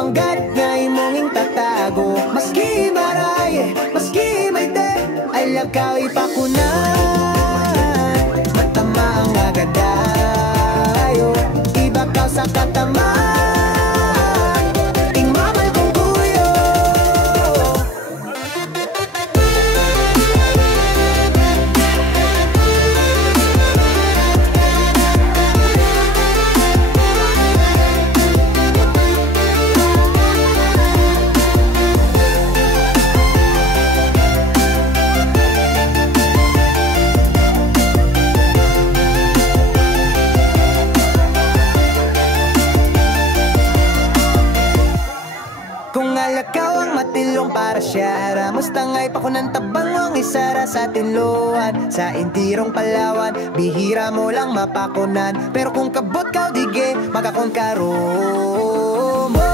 manggat nga imong tatago. Maski maray, maski may te, alakaw ipakunan. Matama ang agadayo, ibakaw sa kataman. Para siya ramustangay pa ko ng tabang ang isara sa tinluhan. Sa intirong Palawan, bihira mo lang mapakunan. Pero kung kabot ka o dige, magakon karon mo.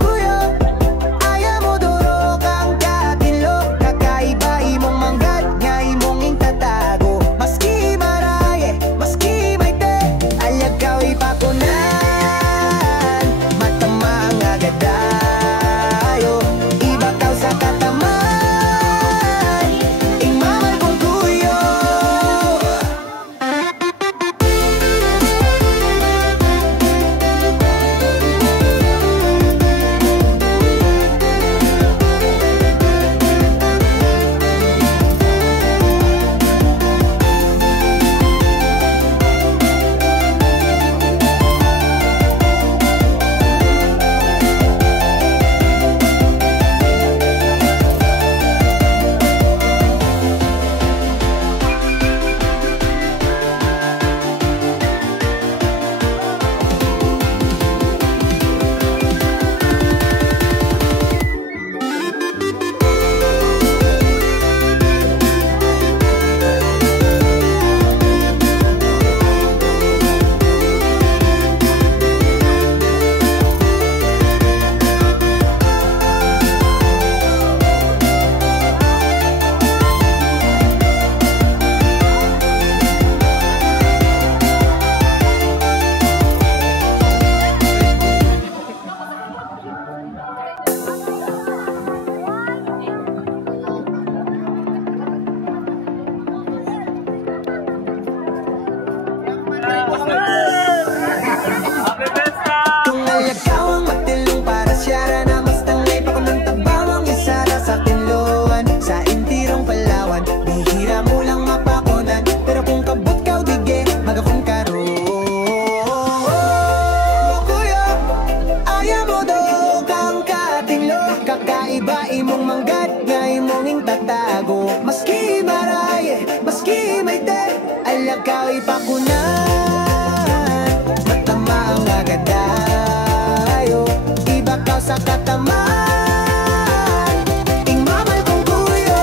Kuya, ayaw mo durog ang katinlo. Kakaiba imong manggat nga imong intatago. Maski maraye, maski may te, alagaw ipakunan. Matama ang agada, alagaw ipakunan. Matama ang agadayo, ibakaw sa kataman. Ingmamal kong kuyo.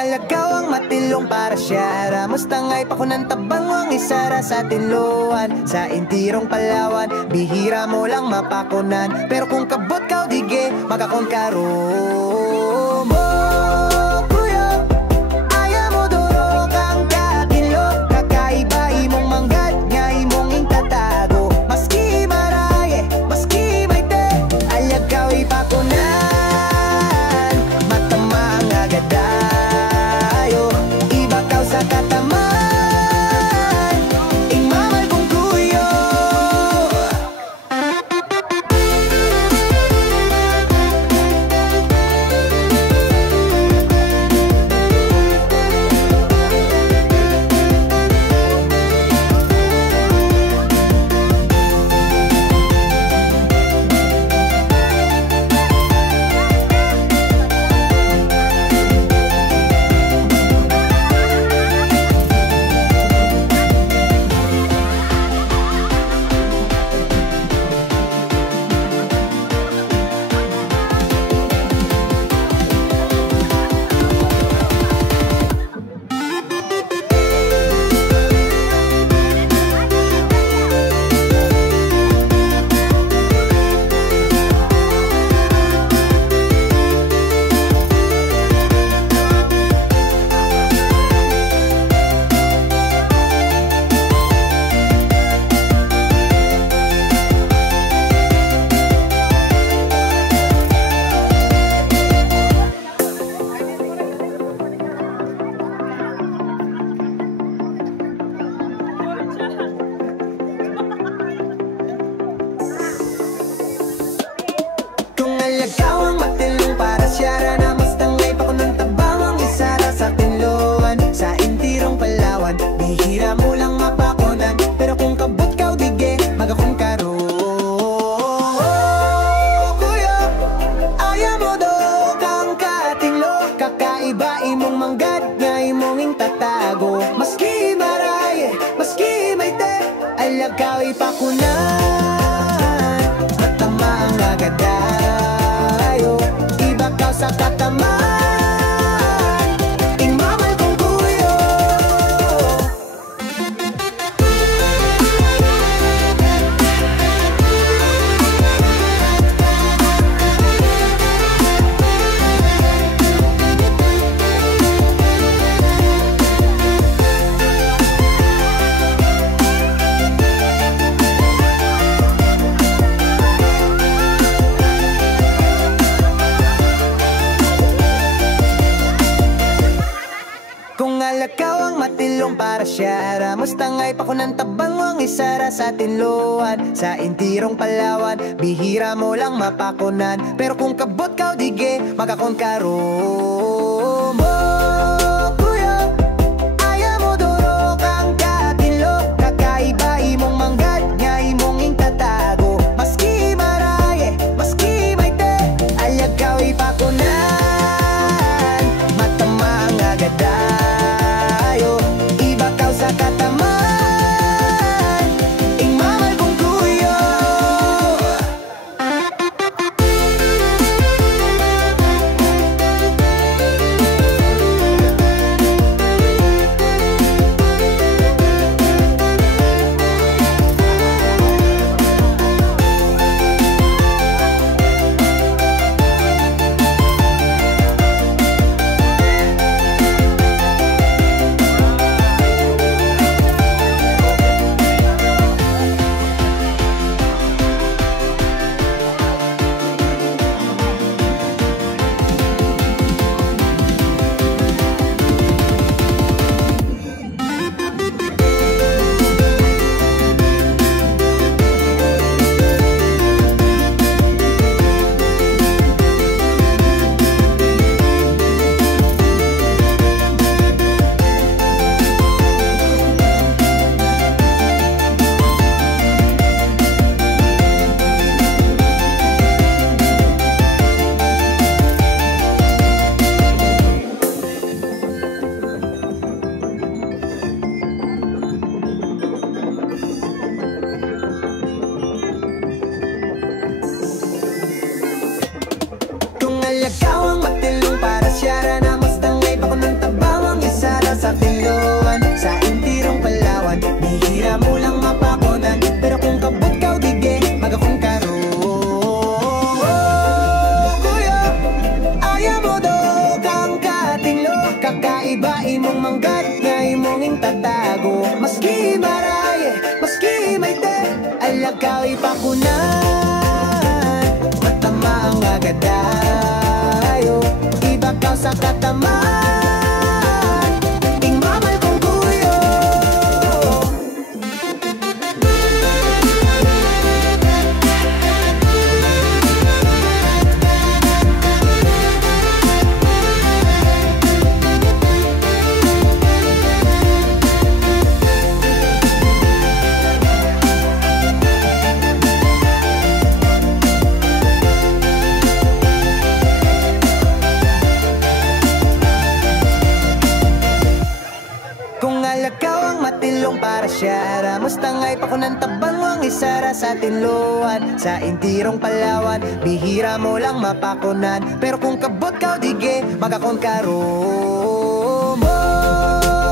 Alagaw ang matilong para siya ramustangay pa ko ng tabang ang isara sa tinluhan. Sa intirong Palawan, bihira mo lang mapakunan. Pero kung kabot ka o dige, magakon karon mo. Kuya, ayaw mo durog ang katinlo. Kakaiba imong manggat nga imong intatago. Maski maraye, maski may te, alagaw ipakunan. Matama ang agada, sa kataman, ingmamal kong kuyo. para syara Mustangay pa ko ng tabang ang isara sa tinluan Sa intirong Palawan, bihira mo lang mapakunan Pero kung kabot ka o dige, magakon karon mo kuya, ayaw mo duro kang katinlo Kakaiba imong manggad, nga imong intatago Maski maraye, maski may te, alyag ka ipakunan Matama ang agadayo, iba ka sa kataman Ing mamal kong kuyo Alagaw ang matilong para siyara na Mustangay pa ko ng tabawang isara sa tinluan Sa intirong Palawan, bihira mo lang mapakunan Pero kung kabot ka o dige, magakong karon kuya, ayaw mo do kang katinglo Kakaiba imong manggad, nga imong intatago Maski maraye, maski may te, alagaw ipakunan Matama ang agadayo, iba ka sa kataman Ing mamal kong kuyo Kung alagaw ang matilong para siyara Mustangay pa ko ng tabang ang isara sa tinluan Sa intirong Palawan, bihira mo lang mapakunan Pero kung kabot ka o dige, magakon karon mo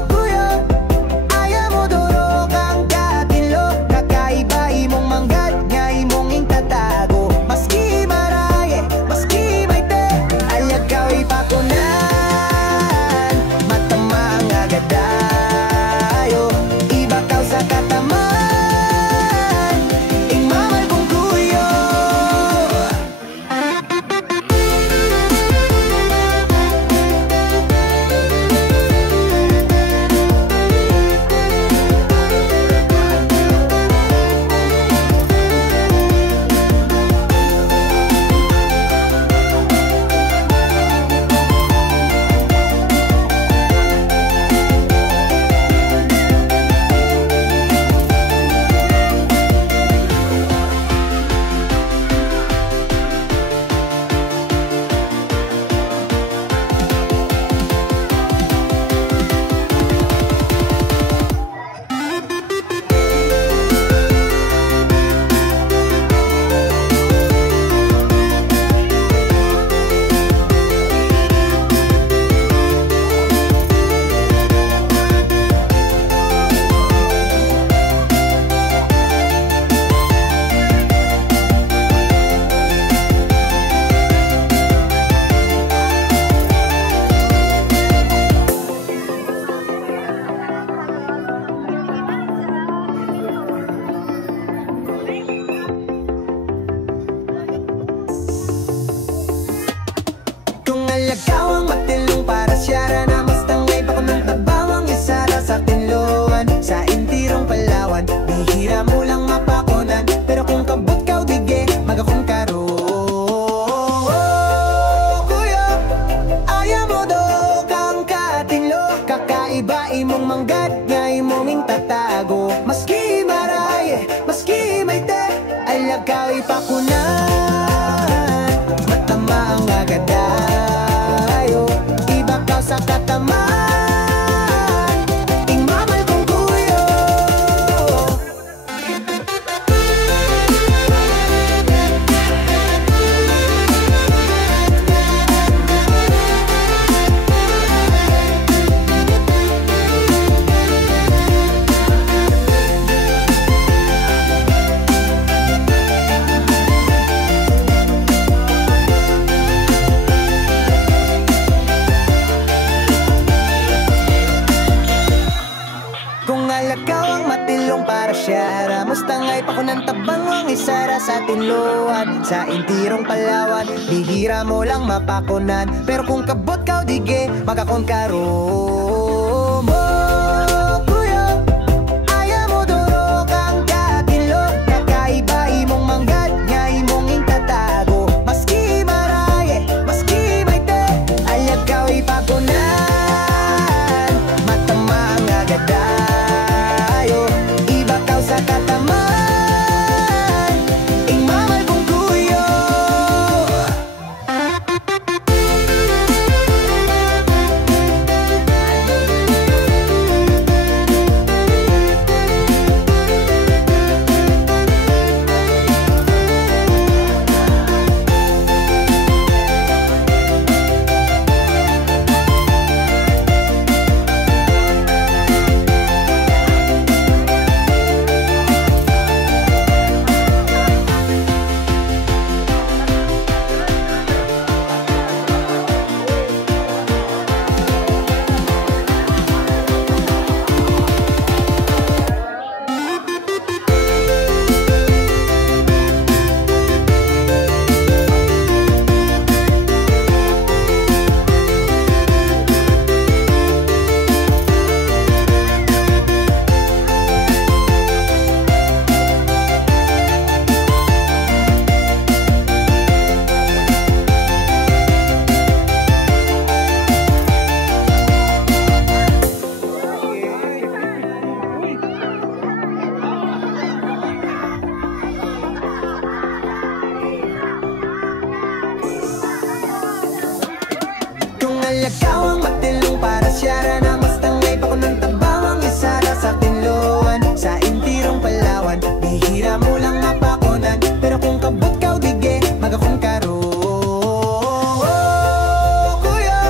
kuya, ayaw mo duro kang katinlo Kakaiba imong manggad, nga imong intatago Maski maraye, maski may te, alyag ka ipakunan Matama ang agadayo, iba ka sa kataman Ing mamal kong kuyo ipakunan, matama ang agadayo, iba ka sa kataman, ingmamal kong kuyo. Alagaw ang matilong para siya, ramos tangay pa ko ng tabang ang isara sa tinluan. Sa intirong Palawan, bihira mo lang mapakunan, pero kung kabot ka o dige, magakon karo mo. Kuya, ayaw mo duro kang katinlo, kakaiba imong manggad, nga imong intatago. Maski maraye, maski may te, alagaw ipakunan, matama ang agada, sa kataman, ingmamal kong kuyo. Alagaw ang matilong para siyara, na mas tangay pa ko ng tabawang isara sa tinluan. Sa intirong Palawan, bihira mo lang mapakunan, pero kung kabot ka o dige, magakong karo. Kuya,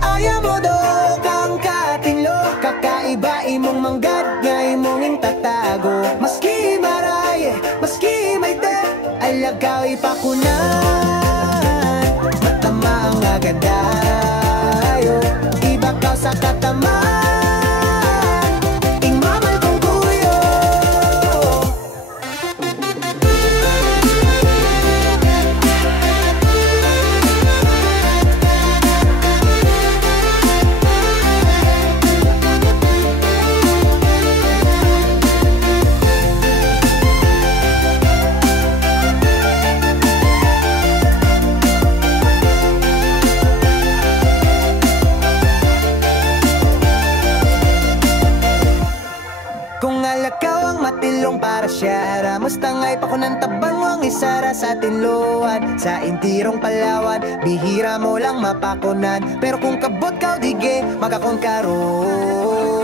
ayaw mo do kang katinlo, kakaiba imong manggad, nga imong intatago. Maski maraye, maski may te, alagaw ipakunan, matama ang agadayo, iba ka sa kataman, ingmamal kong kuyo. Alagaw ang matilong para siya, ramos tangay pa ko ng tabang ang isara sa tinluan. Sa intirong Palawan, bihira mo lang mapakunan, pero kung kabot ka o dige, magakon karo.